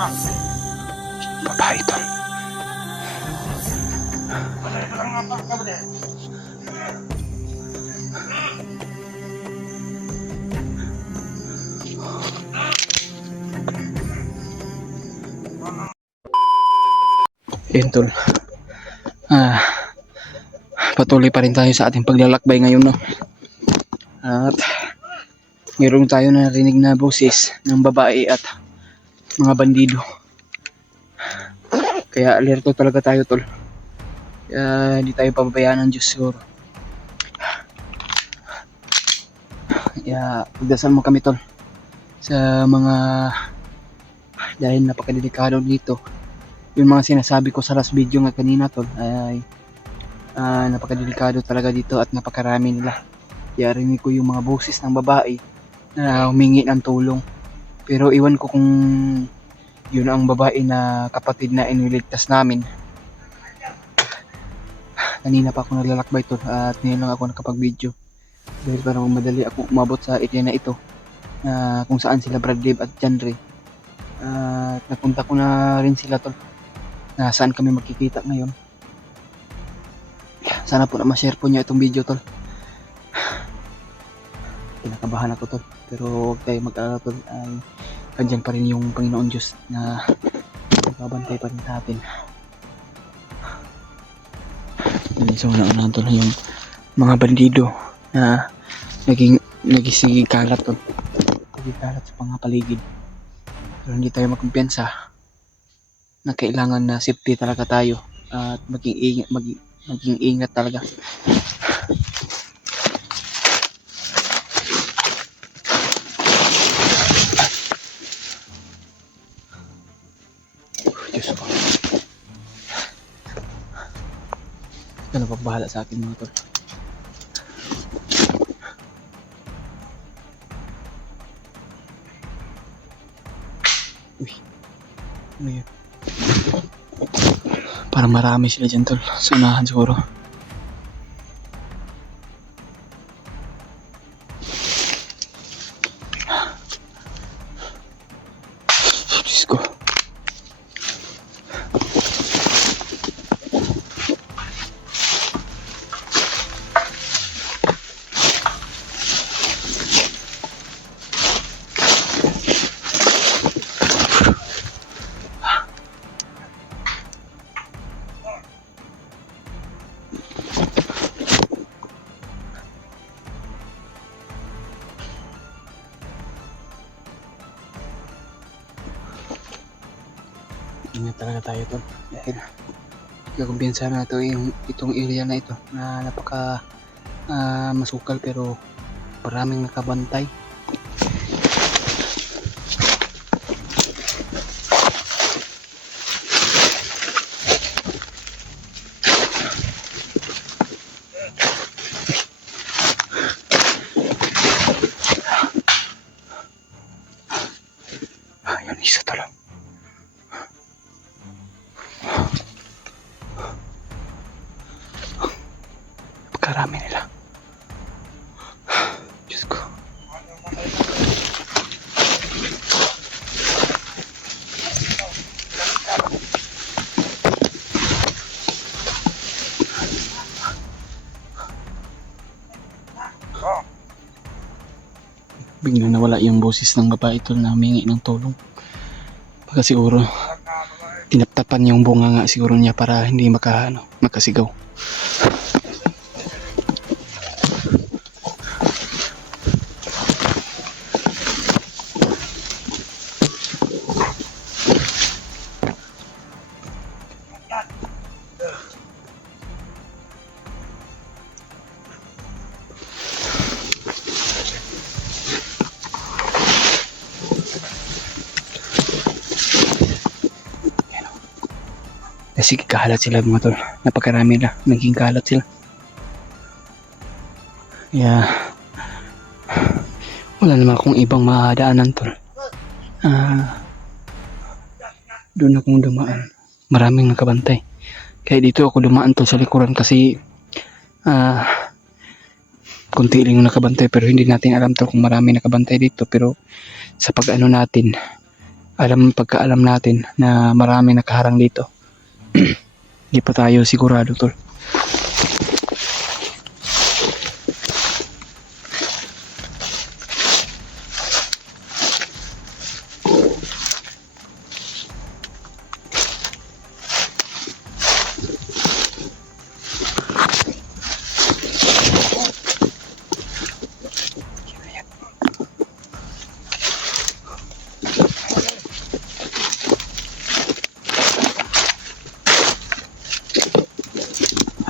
Babae tol. Yun tol. Patuloy pa rin tayo sa ating paglalakbay ngayon, no. At mayroon tayo na narinig na boses ng babae at mga bandido. Kaya alerto talaga tayo tol. Kaya hindi tayo pababayaan ng Diyos siguro. Kaya pagdasal mo kami tol sa mga, dahil napakadelikado dito. Yung mga sinasabi ko sa last video nga kanina tol ay napakadelikado talaga dito at napakarami nila. Kaya rinig ko yung mga boses ng babae na humingi ng tulong. Pero iwan ko kung yun ang babae na kapatid na iniligtas namin. Kanina pa ako naglalakbay tol at ngayon lang ako nakapag-video. Dahil parang madali ako umabot sa area na ito kung saan sila Brad Dave at John Ray. At napunta ko na rin sila tol na saan kami magkikita ngayon. Sana po na ma-share po niya itong video tol. Kinakabahan ako tol, pero huwag tayo mag-alala tol, ay andyan pa rin yung Panginoon Diyos na nagbabantay pa rin sa atin. So nauna tol yung mga bandido na nagising kalat tol, nagikalat sa mga paligid. Pero hindi tayo magkumpiyansa na kailangan na safety talaga tayo at maging ingat talaga. Diyos ko. Ano pa bahala sa akin mga tol. Uy. Ano yun? Para marami sila dyan tol. Sa unahan siguro. Diyos ko. Ingat talaga tayo tol dahil kakumpiyansa na ito itong area na ito na napaka masukal pero maraming nakabantay. Ayun, isa tol. Karami nila. Diyos ko. Biglang nawala yung boses ng babae ito na humingi ng tulong. Baka siguro tinaptapan yung bunga nga siguro niya para hindi makasigaw. Kasi kahalat sila mga tol. Napakarami na. Naging kahalat sila. Kaya wala naman akong ibang madaanan tol. Doon akong dumaan. Maraming nakabantay. Kaya dito ako dumaan tol sa likuran kasi kunti lang yung nakabantay pero hindi natin alam tol kung marami nakabantay dito. Pero sa pag-ano natin pagkaalam natin na marami nakaharang dito. Hindi pa tayo sigurado, tol.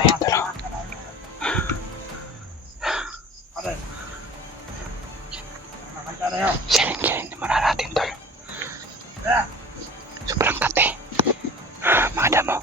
Ayan, tol. Silin muna natin, tol. Sobrang kate. Mga damo.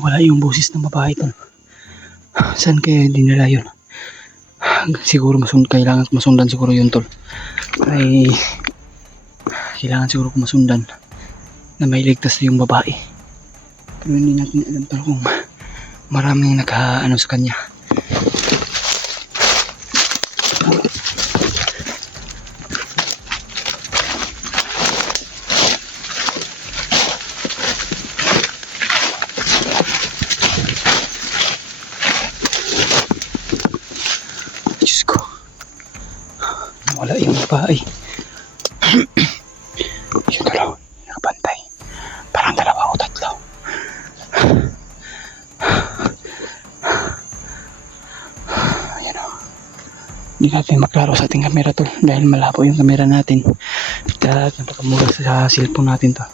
Wala yung boses ng babae, tol. Saan kaya dinala yun? Siguro kailangan masundan siguro yun, tol. Ay kailangan siguro masundan na may ligtas na yung babae. Pero hindi natin alam, tol, kung maraming nakaano sa kanya. Diyos ko, wala yung babae. Yung dalaw, nakabantay. Parang dalawa o tatlo. Ayan o. Hindi natin maklaro sa ating camera, tol, dahil malabo yung camera natin. At napakamura sa cellphone natin to.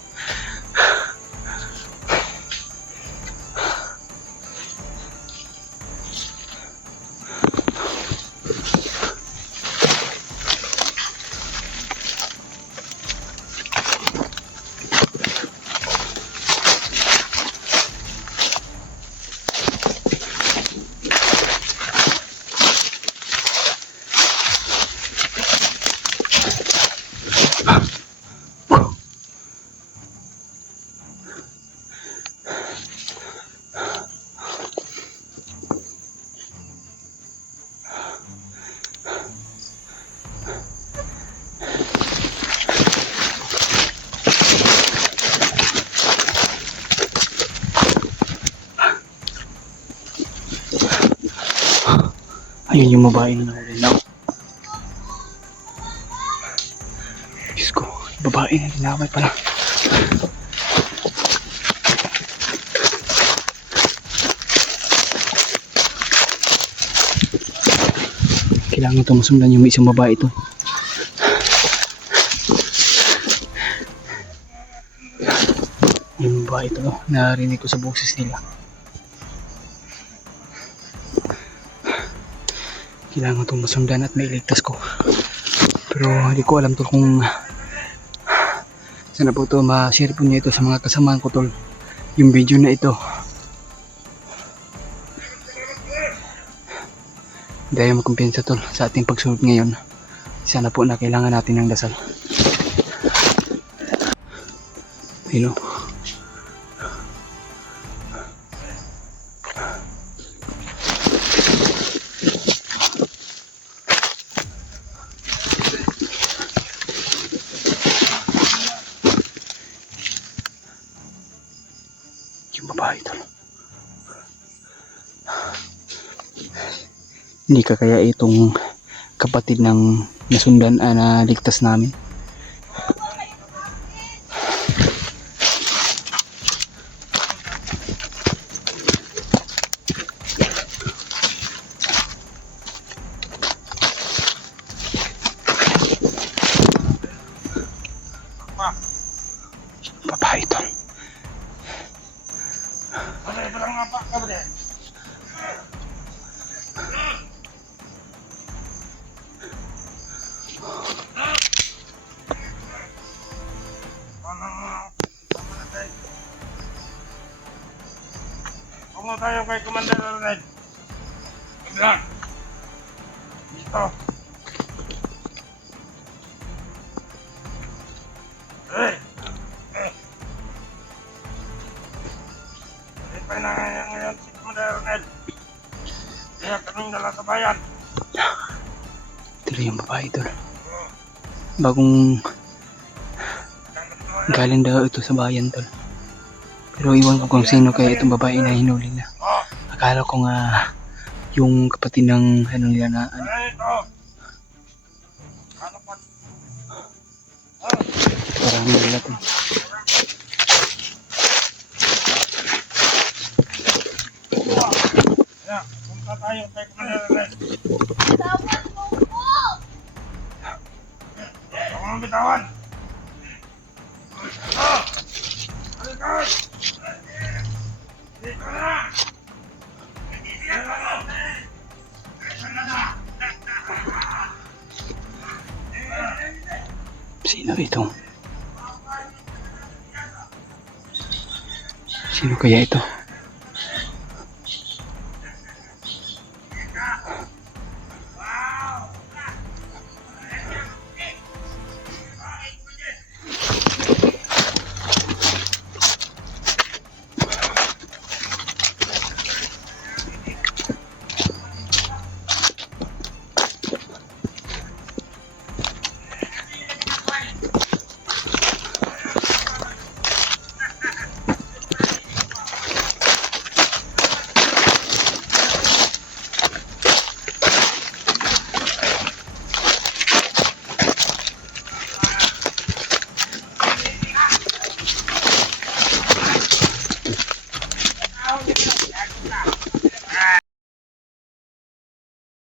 Ayun yung babae na nalalaw. Diyos ko, babae na nilaway pala. Kailangan ito masundan yung isang babae ito. Yung babae ito, narinig ko sa boses nila. Kailangan itong masundan at mailigtas ko. Pero hindi ko alam, tol, kung sana po ito ma-share po niya ito sa mga kasamahan ko, tol, yung video na ito. Dahil magkumpiyansa, tol, sa ating pagsunod ngayon. Sana po na kailangan natin ng dasal. Ayun o. Yung babae, tol. Hindi ka kaya itong kapatid ng nasundan na ligtas namin? Babae, tol. Tungo tayo kay Commander Ronald. Lang. Dito. Eh. Hindi pa na ngayon si Commander Ronald. Kaya kaming dala sa bayan. Ito yung babae tol. Bagong galing daw ito sa bayan tol. Pero iwan ko kung sino kaya itong babae na hinuli na. Akala ko nga yung kapatid ng ano nila na ano. Parang nila tol. Kaya, punta tayo kay Commander Ronald. Huwag mong bitawan. Halika! Dito na! Sino ito? Sino kaya ito?